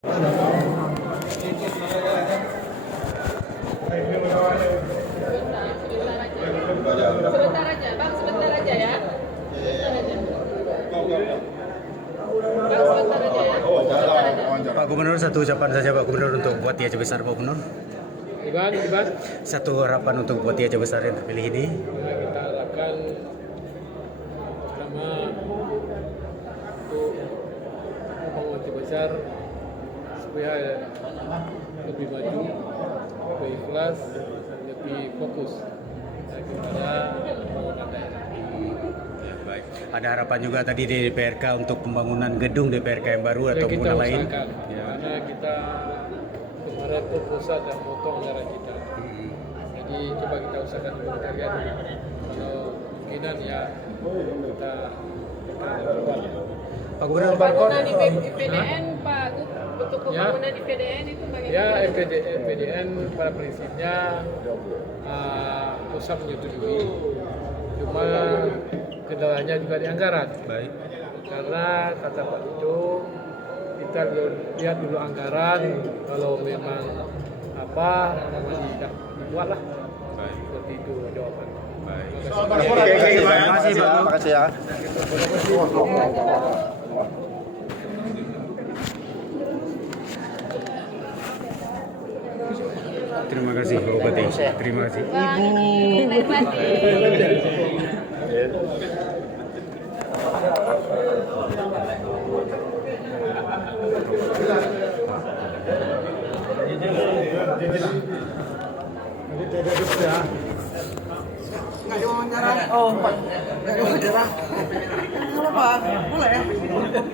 Sebentar aja, Bang, sebentar aja ya. Sebentar aja. Bang, sebentar aja ya. Sebentar aja. Pak Gubernur, satu ucapan saja Pak Gubernur untuk buat Aceh Besar Pak Gubernur. Iban, Satu harapan untuk buat Aceh Besar yang terpilih ini. kita harapkan pertama untuk membangun Aceh Besar supaya lebih maju, lebih ikhlas, lebih fokus kepada pembangunan daerah. Baik. Ada harapan juga tadi di DPRK untuk pembangunan gedung DPRK yang baru atau Kita bangunan lain. usahakan, karena kita kemarin berpusat dan motong anggaran kita. Jadi coba kita usahakan dulu kalian. Kalau kemungkinan ya kita berbuat. Pak Gubernur, Pembangunan di PDN, Pak, untuk pembangunan di PDN itu bagaimana? Ya, PDN pada prinsipnya pusat menyetujui, cuma kendalanya juga di anggaran. baik. Karena kata Pak Tito, kita lihat dulu anggaran, kalau memang apa dibuat lah. Baik. Seperti itu jawabannya. Baik. Terima kasih ya. Terima kasih ya. Terima kasih Pak Bupati. Terima kasih. Terima Nggak diwawancara. Oh, nggak diwawancara. Kenapa? Boleh.